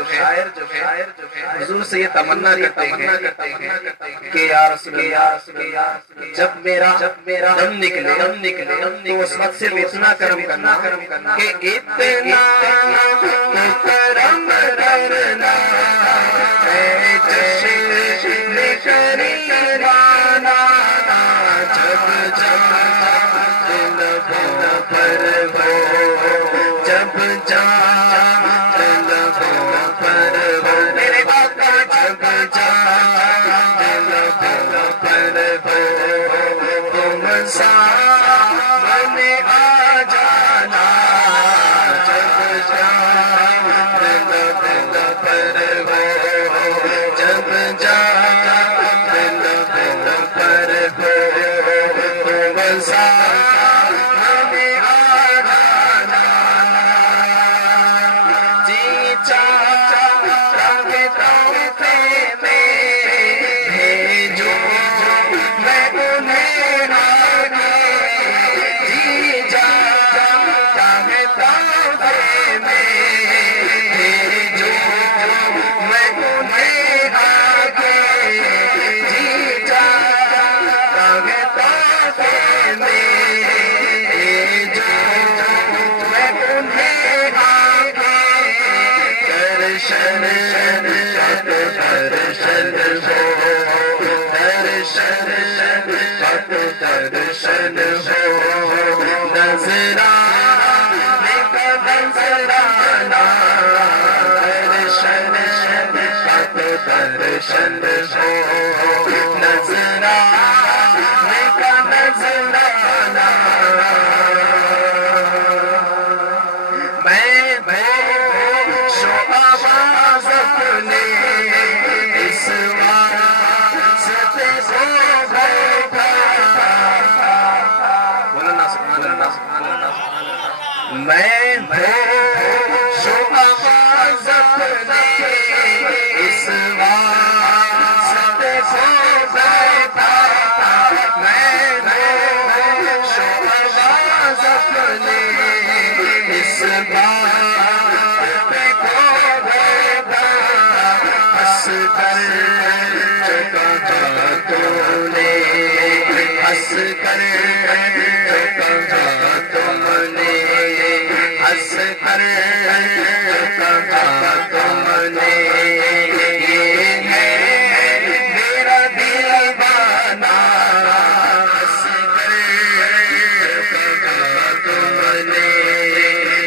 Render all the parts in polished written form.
جو ہے حضور سے یہ تمنا کرتے ہیں کہ یا رسول اللہ جب میرا دم نکلے تو اس وقت صرف اتنا کرم کرنا کہ اتنا کرم کرنا اے جشن کریمانہ جب لبوں پر ہو جب لبوں پر ہو میرے آقا جب لبوں پر ہو تم سامنے آ جانا جب لبوں پر ہو جب لبوں پر ہو تم سامنے آ جانا جی چاہتا کہ تحفے میں بھیجو میں انہیں آگے جی چاہتا کہ تحفے میں بھیجو میں انہیں آگے جی چاہتا کہ تحفے میں بھیجو میں انہیں آگے درشن درشن ہو نظرانے کا نظرانہ درشن ہو نظرانے کا نظرانہ میں آواز اپنے اس واسطے سے بیٹھا بولنا سبحان اللہ میں آواز اپنے اس واسطے سے بیٹھا میں آواز اپنے اس ہنس کر کہا تو نے ہنس کر کہا تم نے ہنس کر کہا تم نے یہ ہے میرا دیوانہ ہنس کر کہا تم نے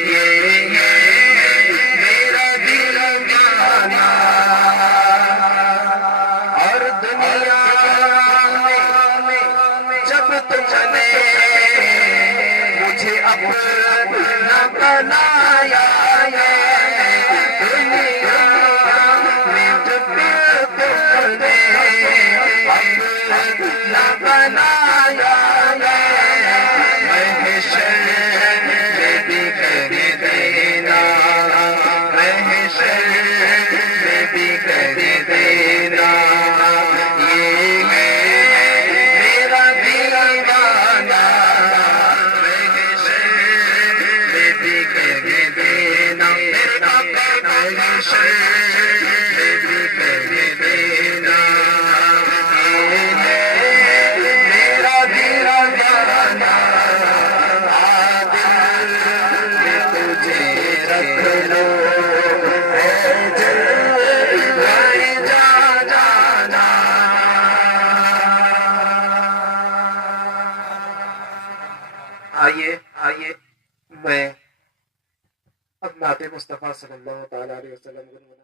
یہ ہے میرا دیوانہ اور دنیا میں جب تم نے مجھے اپنا بنایا دنیا میں جب تم نے اپنا بنایا محشر میں بھی کہہ دینا محشر میں بھی کہہ دینا یہ ہے میرا دیوانہ محشر میں بھی کہہ دینا محشر میں بھی کہہ دینا یہ ہے میرا دیوانہ عادل میں تجھے رکھ لو اے جلوے جا جانا آئیے میں اب نعت مصطفیٰ صلی اللہ تعالیٰ علیہ وسلم